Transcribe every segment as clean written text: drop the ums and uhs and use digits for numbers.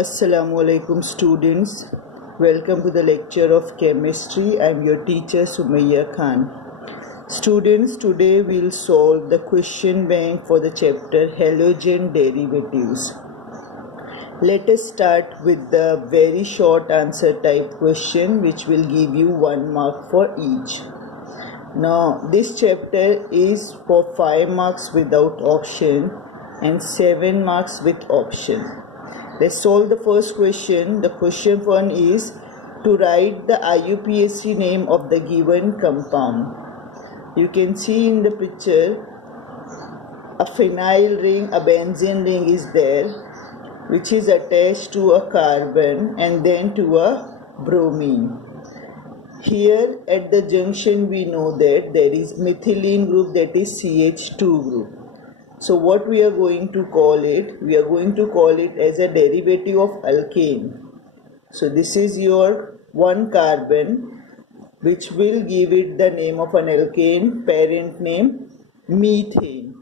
Assalamu alaikum students. Welcome to the lecture of chemistry. I am your teacher Sumayya Khan. Students, today we'll solve the question bank for the chapter halogen derivatives. Let us start with the very short answer type question which will give you 1 mark for each. Now this chapter is for 5 marks without option and 7 marks with option. Let's solve the first question. The question one is to write the IUPAC name of the given compound. You can see in the picture a phenyl ring, a benzene ring is there, which is attached to a carbon and then to a bromine. Here at the junction we know that there is methylene group, that is CH2 group. So what we are going to call it? We are going to call it as a derivative of alkane. So this is your one carbon which will give it the name of an alkane, parent name methane.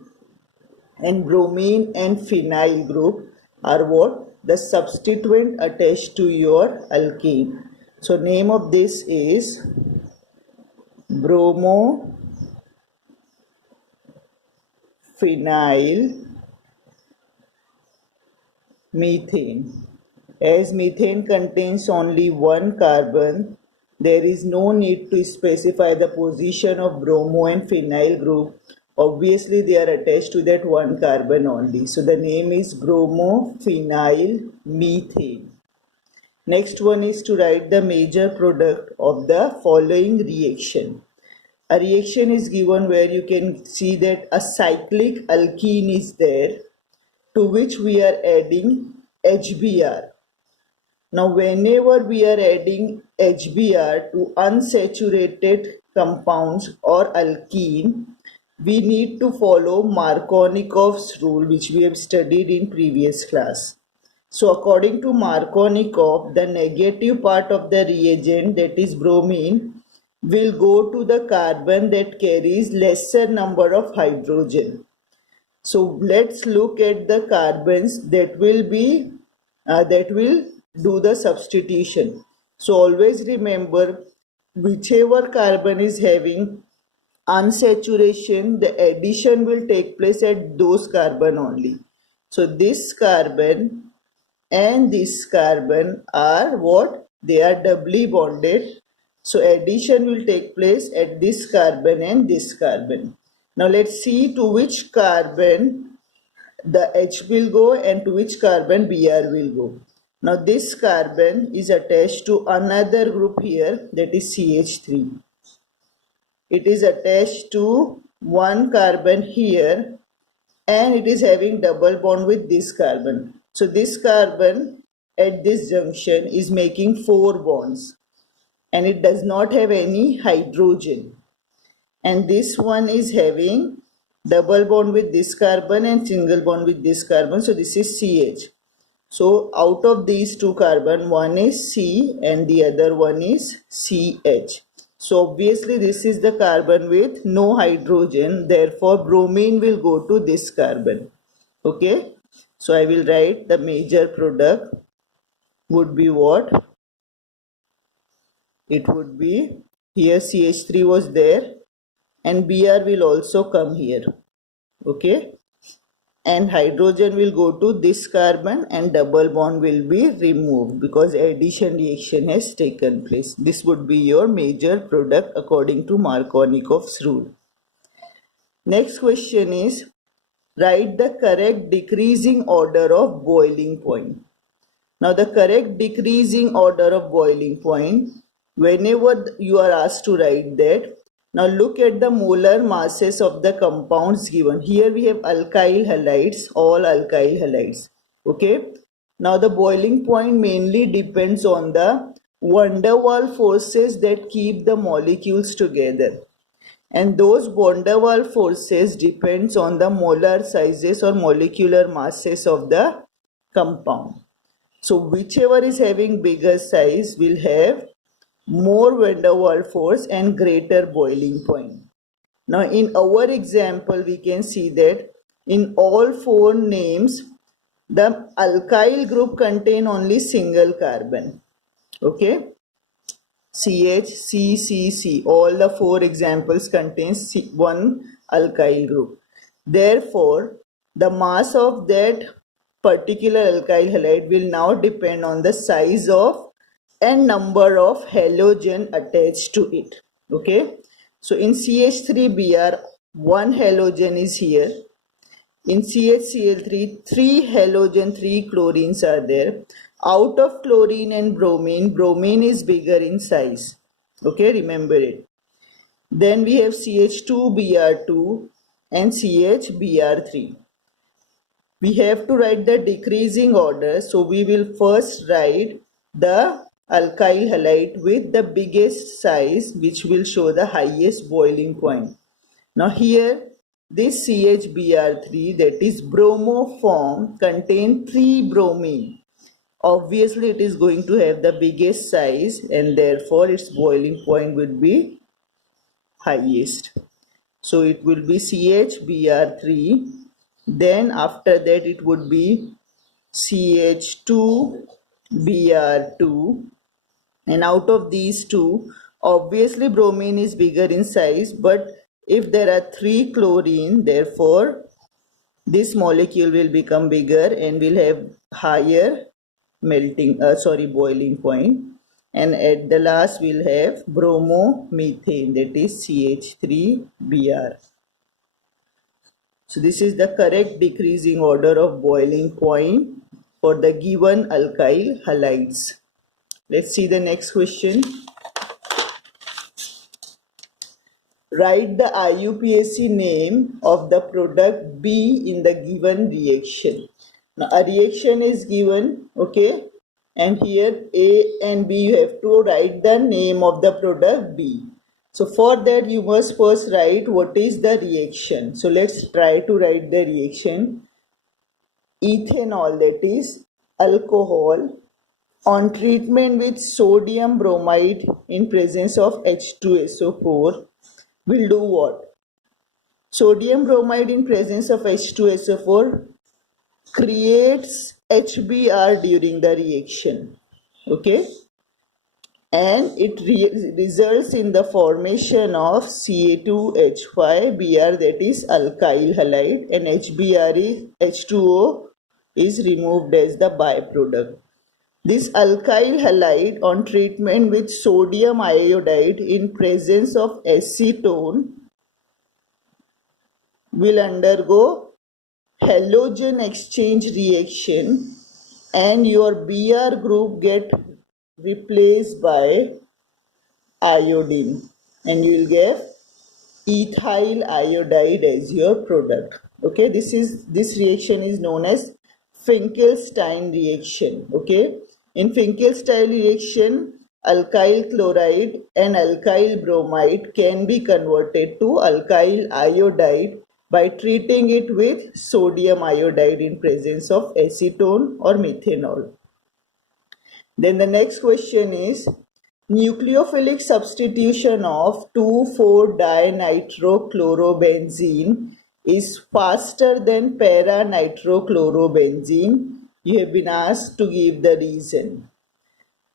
And bromine and phenyl group are what? The substituent attached to your alkane. So name of this is bromo phenyl methane. As methane contains only one carbon, there is no need to specify the position of bromo and phenyl group. Obviously they are attached to that one carbon only. So the name is bromo phenyl methane. Next one is to write the major product of the following reaction. A reaction is given where you can see that a cyclic alkene is there to which we are adding HBr. Now whenever we are adding HBr to unsaturated compounds or alkene, we need to follow Markovnikov's rule which we have studied in previous class. So according to Markovnikov, the negative part of the reagent, that is bromine, will go to the carbon that carries lesser number of hydrogen. So let's look at the carbons that will do the substitution. So always remember, whichever carbon is having unsaturation, the addition will take place at those carbon only. So this carbon and this carbon are what? They are doubly bonded. So addition will take place at this carbon and this carbon. Now let's see to which carbon the H will go and to which carbon Br will go. Now this carbon is attached to another group here, that is CH3. It is attached to one carbon here and it is having double bond with this carbon. So this carbon at this junction is making 4 bonds and it does not have any hydrogen. And this one is having double bond with this carbon and single bond with this carbon. So this is CH. So out of these two carbon, one is C and the other one is CH. So obviously this is the carbon with no hydrogen. Therefore bromine will go to this carbon. Okay. So I will write the major product would be what? It would be, here CH3 was there and Br will also come here. Okay. And hydrogen will go to this carbon and double bond will be removed because addition reaction has taken place. This would be your major product according to Markovnikov's rule. Next question is, write the correct decreasing order of boiling point. Now the correct decreasing order of boiling point, whenever you are asked to write that, now look at the molar masses of the compounds given. Here we have alkyl halides, all alkyl halides. Okay. Now the boiling point mainly depends on the van der Waals forces that keep the molecules together. And those van der Waals forces depends on the molar sizes or molecular masses of the compound. So whichever is having bigger size will have more van der Waals force and greater boiling point. Now in our example we can see that in all 4 names The alkyl group contain only single carbon. Okay. CH, C, C, C. All the four examples contain one alkyl group. Therefore, the mass of that particular alkyl halide will now depend on the size of and number of halogen attached to it. Okay. So in CH3Br, one halogen is here. In CHCl3, 3 halogen, 3 chlorines are there. Out of chlorine and bromine, bromine is bigger in size. Okay, remember it. Then we have CH2Br2 and CHBr3. We have to write the decreasing order. So we will first write the alkyl halide with the biggest size, which will show the highest boiling point. Now here, this CHBr3, that is bromo form, contain 3 bromine. Obviously it is going to have the biggest size and therefore its boiling point would be highest. So it will be CHBr3, then after that it would be CH2Br2, and out of these two, obviously bromine is bigger in size, but if there are 3 chlorine, therefore this molecule will become bigger and will have higher boiling point. And at the last we'll have bromomethane, that is CH3Br. So this is the correct decreasing order of boiling point for the given alkyl halides. Let's see the next question. Write the IUPAC name of the product B in the given reaction. Now a reaction is given, okay, and here A and B, you have to write the name of the product B. So for that you must first write what is the reaction. So let's try to write the reaction. Ethanol, that is alcohol, on treatment with sodium bromide in presence of H2SO4 will do what? Sodium bromide in presence of H2SO4 creates HBr during the reaction. Okay, and it results in the formation of Ca2H5Br, that is alkyl halide, and HBr is H2O is removed as the byproduct. This alkyl halide on treatment with sodium iodide in presence of acetone will undergo halogen exchange reaction and your Br group get replaced by iodine and you will get ethyl iodide as your product. Okay, this reaction is known as Finkelstein reaction. Okay, in Finkelstein reaction, alkyl chloride and alkyl bromide can be converted to alkyl iodide by treating it with sodium iodide in presence of acetone or methanol. Then the next question is, nucleophilic substitution of 2,4-dinitrochlorobenzene is faster than para-nitrochlorobenzene. You have been asked to give the reason.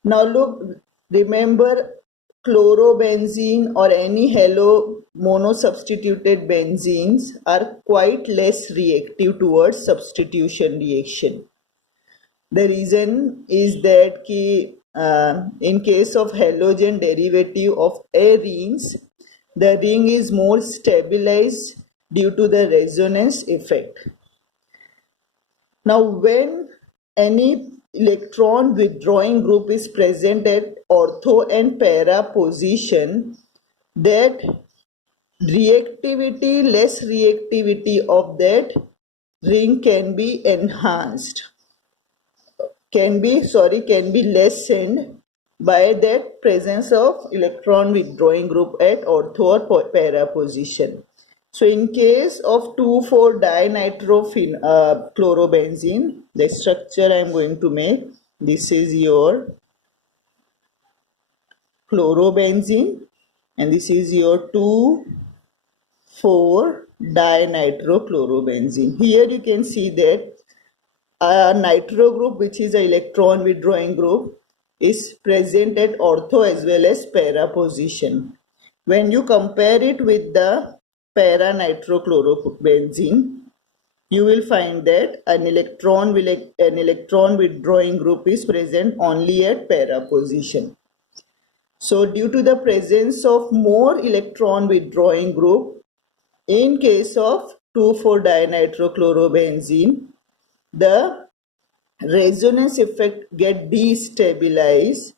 Now look, remember, chlorobenzene or any halo monosubstituted benzenes are quite less reactive towards substitution reaction. The reason is that in case of halogen derivative of arenes, the ring is more stabilized due to the resonance effect. Now when any electron withdrawing group is present at ortho and para position, that less reactivity of that ring can be enhanced, can be lessened by that presence of electron withdrawing group at ortho or para position. So in case of 2,4-dinitrochlorobenzene, the structure I am going to make, this is your chlorobenzene and this is your 2,4-dinitrochlorobenzene. Here you can see that A nitro group, which is an electron withdrawing group, is present at ortho as well as para position. When you compare it with the para nitrochlorobenzene, you will find that an electron withdrawing group is present only at para position. So due to the presence of more electron withdrawing group in case of 2,4-dinitrochlorobenzene, the resonance effect get destabilized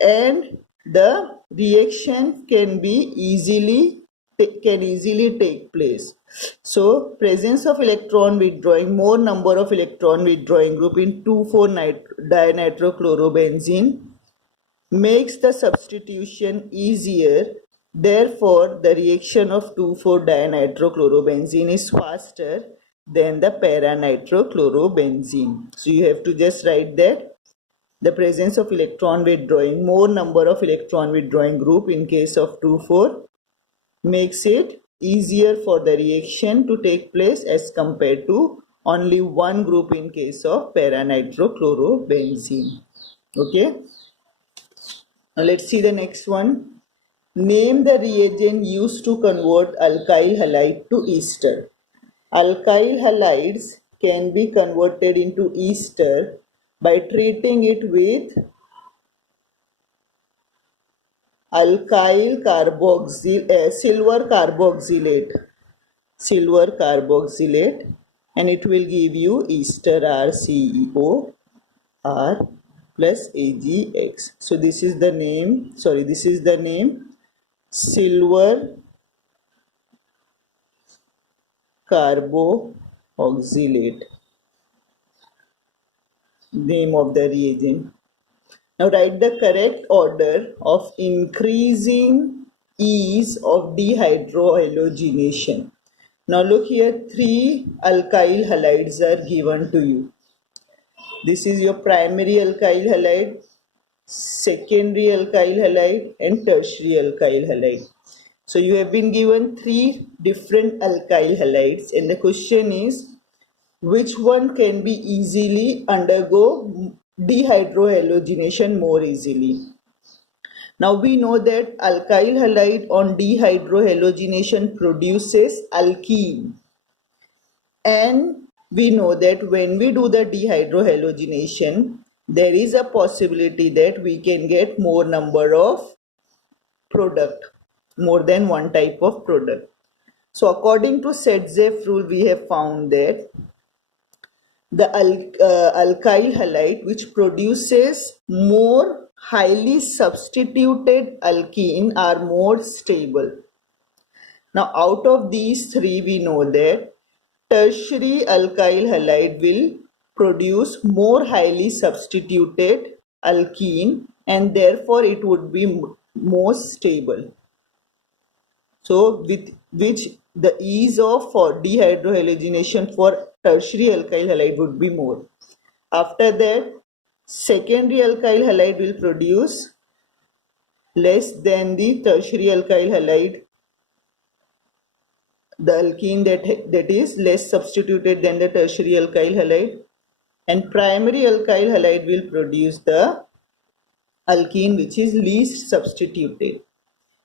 and the reaction can easily take place. So presence of electron withdrawing, more number of electron withdrawing group in 2,4-dinitrochlorobenzene makes the substitution easier. Therefore, the reaction of 2,4-dinitrochlorobenzene is faster than the para-nitrochlorobenzene. So you have to just write that the presence of electron withdrawing, more number of electron withdrawing group in case of 2,4 makes it easier for the reaction to take place as compared to only one group in case of para-nitrochlorobenzene. Okay. Now let's see the next one. Name the reagent used to convert alkyl halide to ester. Alkyl halides can be converted into ester by treating it with silver carboxylate, and it will give you ester RCEO R plus AgX. So this is the name, silver carboxylate, name of the reagent. Now write the correct order of increasing ease of dehydrohalogenation. Now look here, 3 alkyl halides are given to you. This is your primary alkyl halide, secondary alkyl halide and tertiary alkyl halide. So you have been given 3 different alkyl halides and the question is which one can be easily undergo dehydrohalogenation more easily. Now we know that alkyl halide on dehydrohalogenation produces alkene, and we know that when we do the dehydrohalogenation, there is a possibility that we can get more number of product, more than one type of product. So according to Setzeff rule, we have found that the alkyl halide which produces more highly substituted alkene are more stable. Now out of these 3, we know that tertiary alkyl halide will produce more highly substituted alkene and therefore it would be more stable. So with which the ease of dehydrohalogenation for tertiary alkyl halide would be more. After that, secondary alkyl halide will produce less than the tertiary alkyl halide, the alkene that is less substituted than the tertiary alkyl halide, and primary alkyl halide will produce the alkene which is least substituted.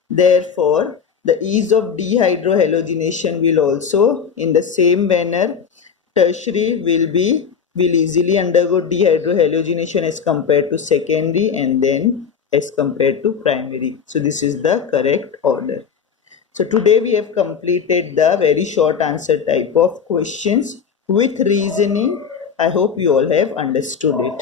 Therefore, the ease of dehydrohalogenation will also, in the same manner, tertiary will easily undergo dehydrohalogenation as compared to secondary and then as compared to primary. So this is the correct order. So today we have completed the very short answer type of questions with reasoning. I hope you all have understood it.